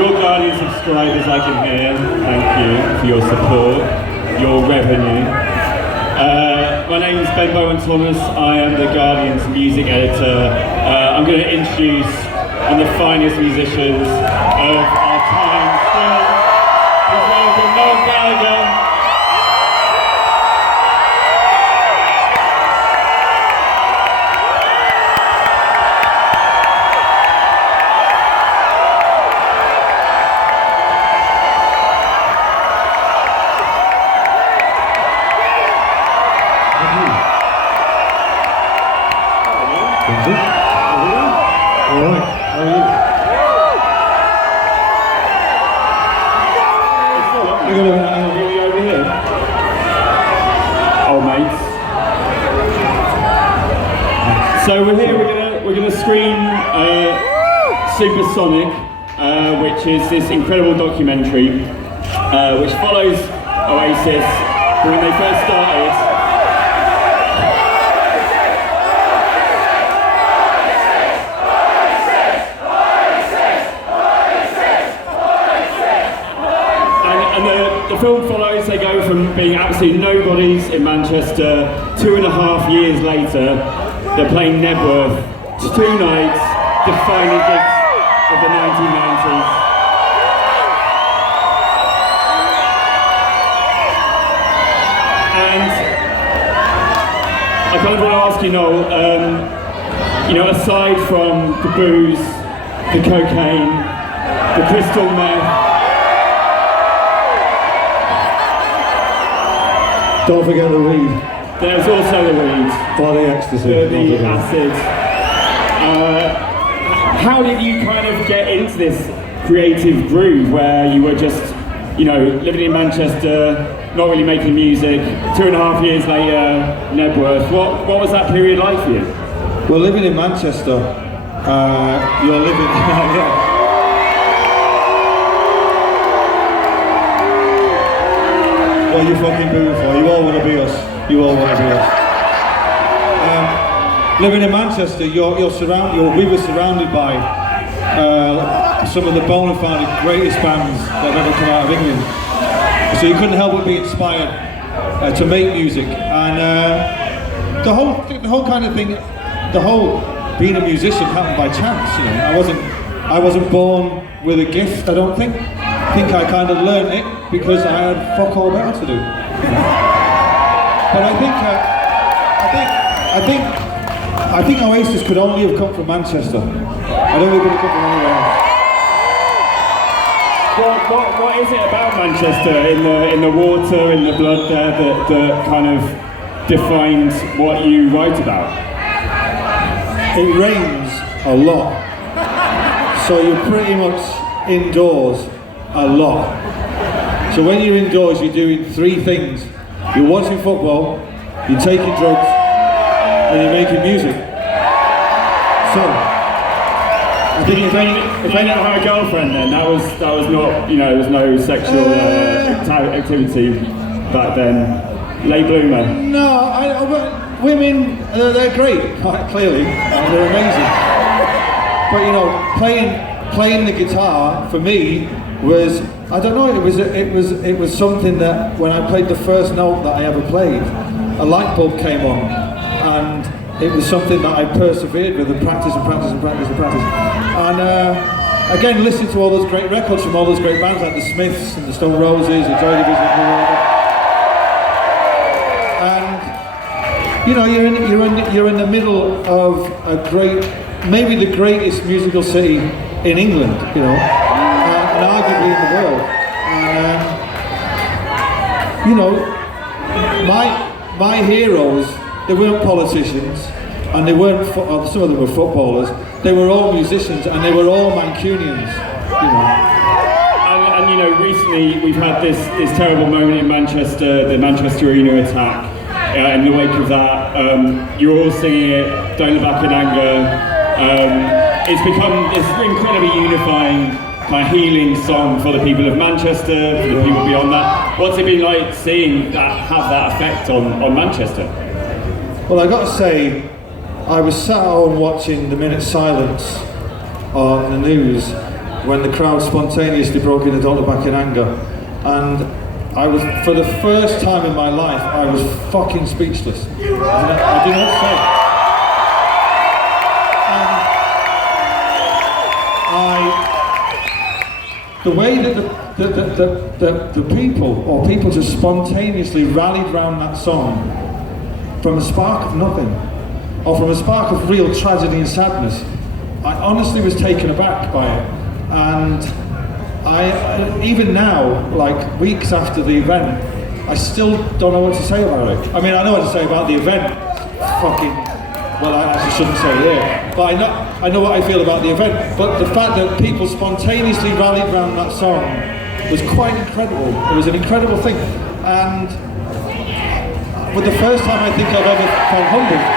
your Guardian subscribers, I can hear. Thank you for your support, your revenue. My name is Ben Bowen Thomas. I am the Guardian's music editor. I'm going to introduce one of the finest musicians of our time still. Please welcome Noel Gallagher. So we're here. We're gonna screen Supersonic, which is this incredible documentary which follows Oasis when they first started. The film follows, they go from being absolutely nobodies in Manchester, 2.5 years later, they're playing Nebworth, 2 nights, defining gigs of the 1990s. And I kind of want to ask you, Noel, aside from the booze, the cocaine, the crystal meth, don't forget the weed. There's also the weed. Or the ecstasy. The acid. How did you kind of get into this creative groove where you were just, living in Manchester, not really making music, 2.5 years later, Nebworth. What was that period like for you? Well, living in Manchester, you're living... yeah. What are you fucking booing for? You all want to be us. You all want to be us. Living in Manchester, we were surrounded by some of the bona fide greatest bands that have ever come out of England. So you couldn't help but be inspired to make music. And the whole kind of thing, the whole being a musician happened by chance. I wasn't born with a gift. I don't think. I think I kind of learned it because I had fuck all better to do. But I think Oasis could only have come from Manchester. I don't think it could have come from anywhere else. What is it about Manchester in the water, in the blood there that kind of defines what you write about? It rains a lot, so you're pretty much indoors a lot. So when you're indoors, you're doing 3 things. You're watching football, you're taking drugs, and you're making music. So, I think if any had a girlfriend then, that was not, there was no sexual activity back then. Late bloomer. No, women, they're great, clearly, they're amazing. But playing the guitar, for me, was, I don't know, it was something that when I played the first note that I ever played, a light bulb came on, and it was something that I persevered with and practice. And again, listening to all those great records from all those great bands like the Smiths and the Stone Roses and Joy Division and whatever. And you're in the middle of a great, maybe the greatest musical city in England, and arguably in the world. My heroes, they weren't politicians, and they weren't. Some of them were footballers. They were all musicians, and they were all Mancunians. And recently we've had this terrible moment in Manchester, the Manchester Arena attack. In the wake of that, you're all singing it. Don't look back in anger. It's become this incredibly unifying, kind of healing song for the people of Manchester, for the people beyond that. What's it been like seeing that have that effect on Manchester? Well, I got to say, I was sat at home watching the minute silence on the news, when the crowd spontaneously broke into Don't Look Back in Anger. And I was, for the first time in my life, I was fucking speechless. I didn't know what to say. The way that the people just spontaneously rallied around that song from a spark of nothing, or from a spark of real tragedy and sadness, I honestly was taken aback by it. And I even now, like weeks after the event, I still don't know what to say about it. I mean, I know what to say about the event. Well, I actually shouldn't say it here, but I know what I feel about the event. But the fact that people spontaneously rallied around that song was quite incredible. It was an incredible thing, and for the first time I think I've ever felt humbled.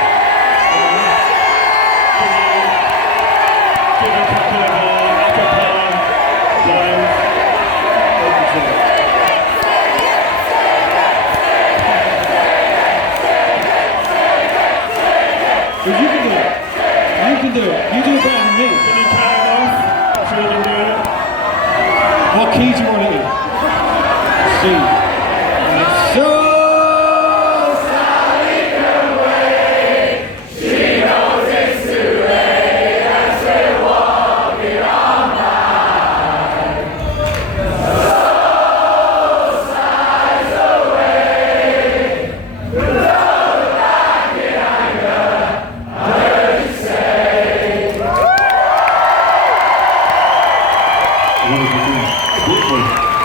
You can do it. You can do it. You do it better than me. Can you carry it off? Sure you can do it. What key do you want it in? C. So Sally away. She knows it's too late and she'll walk it all night. So sighs away. Love back in anger.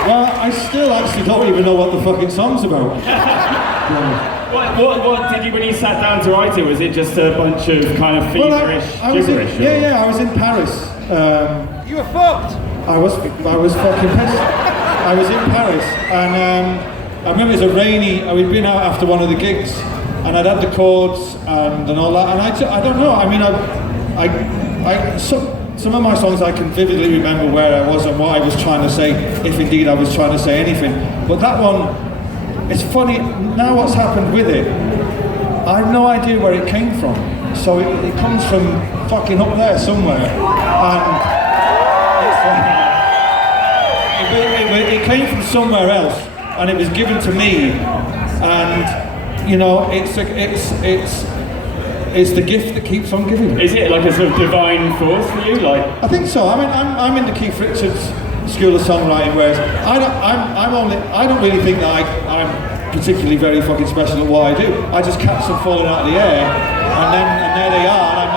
Well, I still actually don't even know what the fucking song's about. What did you, when you sat down to write it, was it just a bunch of kind of feverish gibberish? I was in Paris. You were fucked! I was fucking pissed. I was in Paris, and I remember it was a rainy, we'd been out after one of the gigs, and I'd had the chords and all that, and I don't know, I mean, some of my songs I can vividly remember where I was and what I was trying to say, if indeed I was trying to say anything. But that one, it's funny, now what's happened with it, I have no idea where it came from. So it comes from fucking up there somewhere. And it came from somewhere else, and it was given to me. And, you know, it's the gift that keeps on giving. Is it like a sort of divine force for you? Like, I think so. I mean, I'm in the Keith Richards school of songwriting, whereas I don't really think that I'm particularly very fucking special at what I do. I just catch them falling out of the air, and there they are, and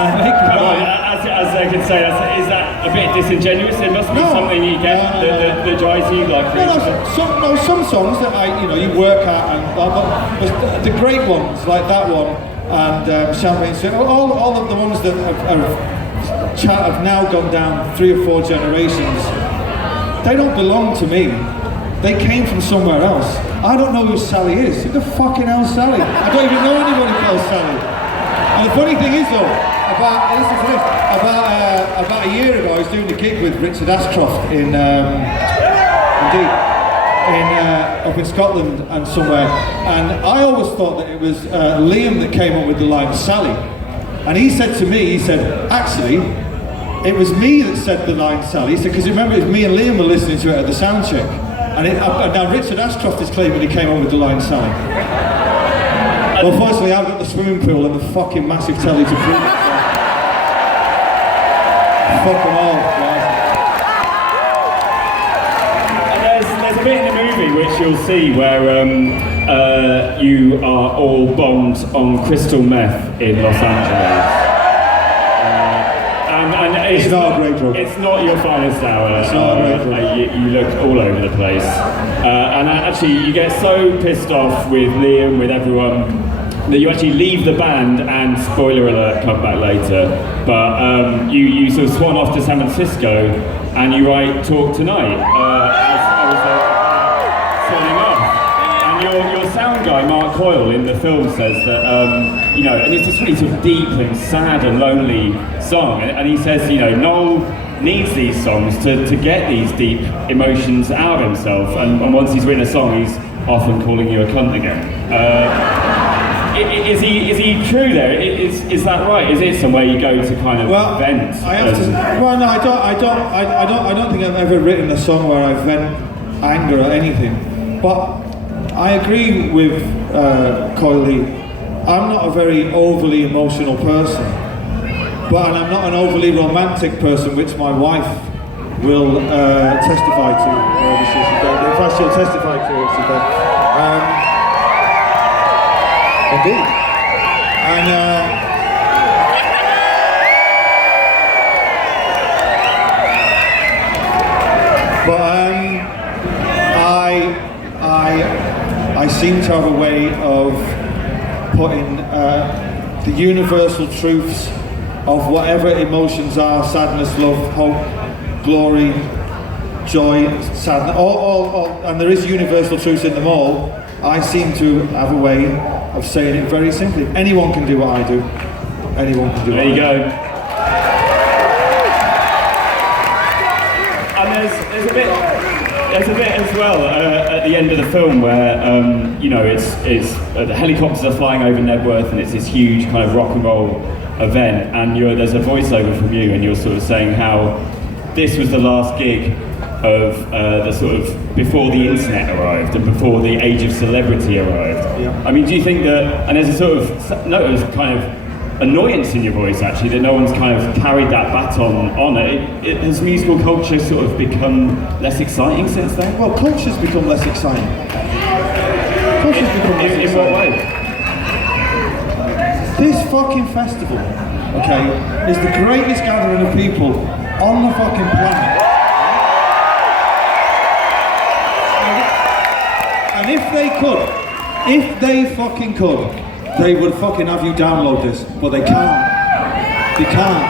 I make them right. As I can say, is that a bit disingenuous? It must be something you get that drives you, like. Some songs that you work at, but the great ones like that one. And Champagne Street, all of the ones that have now gone down 3 or 4 generations, they don't belong to me. They came from somewhere else. I don't know who Sally is. Who the fucking hell's Sally? I don't even know anybody called Sally. And the funny thing is though, about a year ago I was doing a gig with Richard Ashcroft up in Scotland and somewhere, and I always thought that it was Liam that came up with the line Sally, and he said to me, actually it was me that said the line Sally. He said, because remember, it was me and Liam were listening to it at the sound check, and now Richard Ashcroft is claiming he came up with the line Sally. Well, fortunately I've got the swimming pool and the fucking massive telly to prove it. Fuck them all, guys. There's a bit in the movie which you'll see where you are all bombed on crystal meth in Los Angeles. And it's not a great drug. It's not your finest hour. It's not a great drug. You look all over the place. And actually you get so pissed off with Liam, with everyone, that you actually leave the band and, spoiler alert, come back later, but you sort of swan off to San Francisco and you write Talk Tonight as swanning off. And your sound guy, Mark Coyle, in the film says that, and it's this really sort of deep and sad and lonely song, and he says, Noel needs these songs to get these deep emotions out of himself, and once he's written a song, he's often calling you a cunt again. is he true there? Is that right? Is it somewhere you go to kind of vent? I have to. Well, no, I don't think I've ever written a song where I vent anger or anything. But I agree with Coily. I'm not a very overly emotional person, and I'm not an overly romantic person, which my wife will testify to. In fact, she'll testify to it today. Indeed. And I seem to have a way of putting the universal truths of whatever emotions are: sadness, love, hope, glory, joy, sadness, and there is universal truths in them all. I seem to have a way of saying it very simply. Anyone can do what I do. Anyone can do what I do. There you go. And there's a bit as well at the end of the film where you know it's the helicopters are flying over Nebworth and it's this huge kind of rock and roll event, and there's a voiceover from you, and you're sort of saying how this was the last gig of the sort of before the internet arrived and before the age of celebrity arrived. Yeah. I mean, do you think that, and there's a sort of notice kind of annoyance in your voice actually that no one's kind of carried that baton on it. Has musical culture sort of become less exciting since then? Well, culture's become less exciting. Culture's become less exciting. In what way? This fucking festival, okay, is the greatest gathering of people on the fucking planet. And if they fucking could, they would fucking have you download this, but they can't. They can't.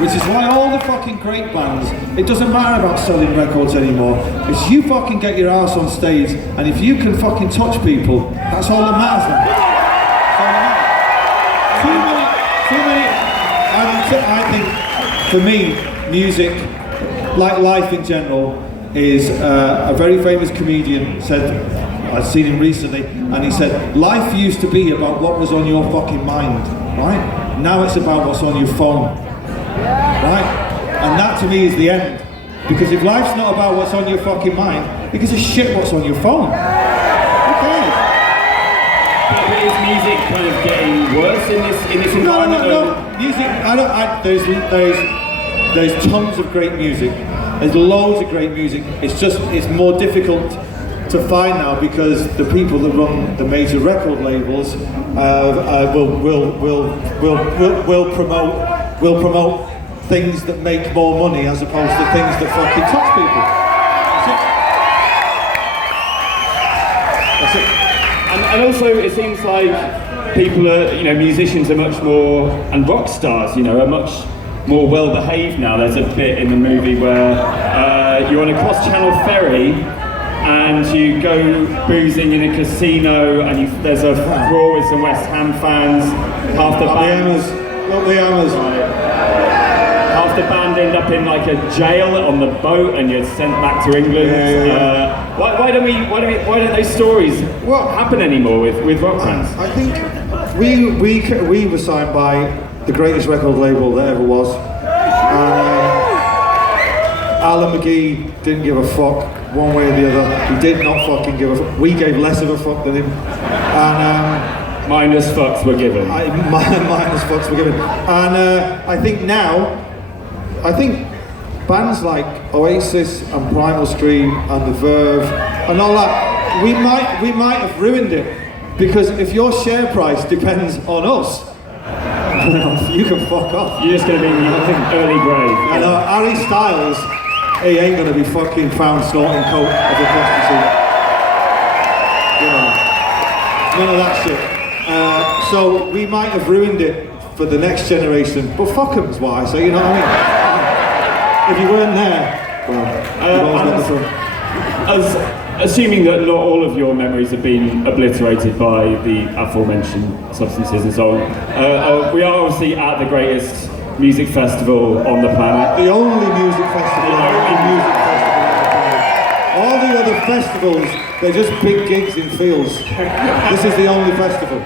Which is why all the fucking great bands, it doesn't matter about selling records anymore. It's you fucking get your ass on stage, and if you can fucking touch people, that's all that matters then. I think, for me, music, like life in general, is a very famous comedian said, I've seen him recently, and he said, life used to be about what was on your fucking mind, right? Now it's about what's on your phone, right? And that to me is the end. Because if life's not about what's on your fucking mind, because of shit what's on your phone. Okay. But is music kind of getting worse in this environment? No. Music, there's tons of great music. There's loads of great music. It's more difficult to find now because the people that run the major record labels will promote things that make more money as opposed to things that fucking touch people. That's it. And also it seems like people are, musicians are much more, and rock stars, are much more well behaved now. There's a bit in the movie where you're on a cross-channel ferry and you go boozing in a casino, and there's a brawl with some West Ham fans. Half the band end up in like a jail on the boat, and you're sent back to England. Yeah. Why don't those stories happen anymore with rock bands? I think we were signed by the greatest record label that ever was. Alan McGee didn't give a fuck one way or the other. He did not fucking give a fuck. We gave less of a fuck than him. And minus fucks were given. Minus fucks were given. And I think bands like Oasis and Primal Scream and The Verve and all that, we might have ruined it, because if your share price depends on us, you can fuck off. You're just going to be early grave. I know, Harry Styles, he ain't going to be fucking found snorting coke of a prostitute. None of that shit. So we might have ruined it for the next generation, but fuck them is what I say, you know what I mean? If you weren't there, well, you've always got the fun. Assuming that not all of your memories have been obliterated by the aforementioned substances and so on, we are obviously at the greatest music festival on the planet. The only music festival on the planet. All the other festivals, they're just big gigs in fields. This is the only festival.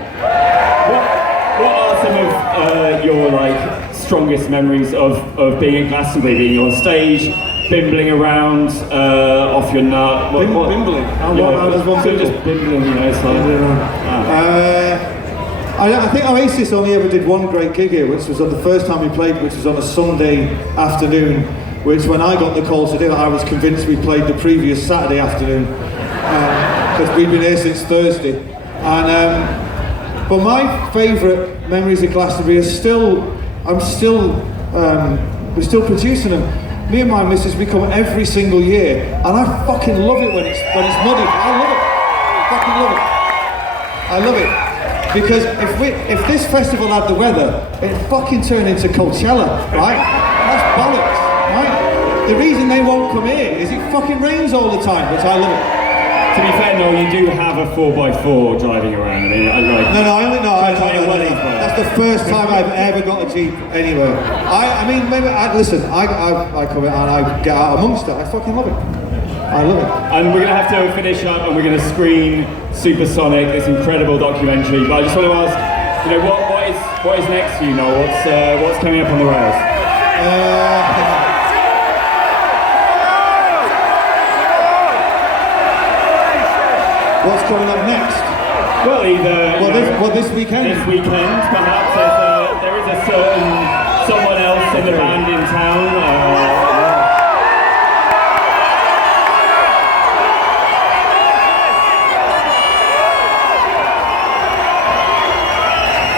What are some of your like strongest memories of being at Glastonbury, being on stage, bimbling around, off your nut? Bimbling? How does one so bimble? just bimbling, you know, it's like... I think Oasis only ever did one great gig here, which was on the first time we played, which was on a Sunday afternoon, which when I got the call to do it, I was convinced we played the previous Saturday afternoon, because we'd been here since Thursday. And but my favourite memories of Glastonbury are we're still producing them. Me and my missus, we come every single year, and I fucking love it when it's muddy. I love it. I fucking love it. I love it. Because if this festival had the weather, it'd fucking turn into Coachella, right? That's bollocks, right? The reason they won't come here is it fucking rains all the time, but I love it. To be fair, Noel, you do have a 4x4 driving around. I mean, I like... No, that's the first time I've ever got a Jeep anywhere. I mean, maybe, listen, I come in and I get out amongst it. I fucking love it. I love it. And we're going to have to finish up and we're going to screen Supersonic, this incredible documentary. But I just want to ask, you know, what is next for you, Noel? What's coming up on the rails? What's coming up next? Well, either this weekend. This weekend, perhaps there is a certain someone else in the band in town.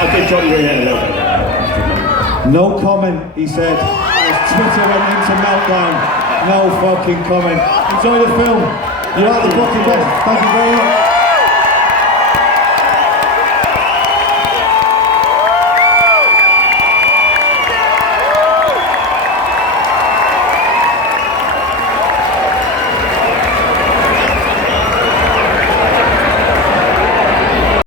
I did drop you in a little bit. No comment, he said, as Twitter went into meltdown. No fucking comment. Enjoy the film. You're at the fucking best. Thank you very much.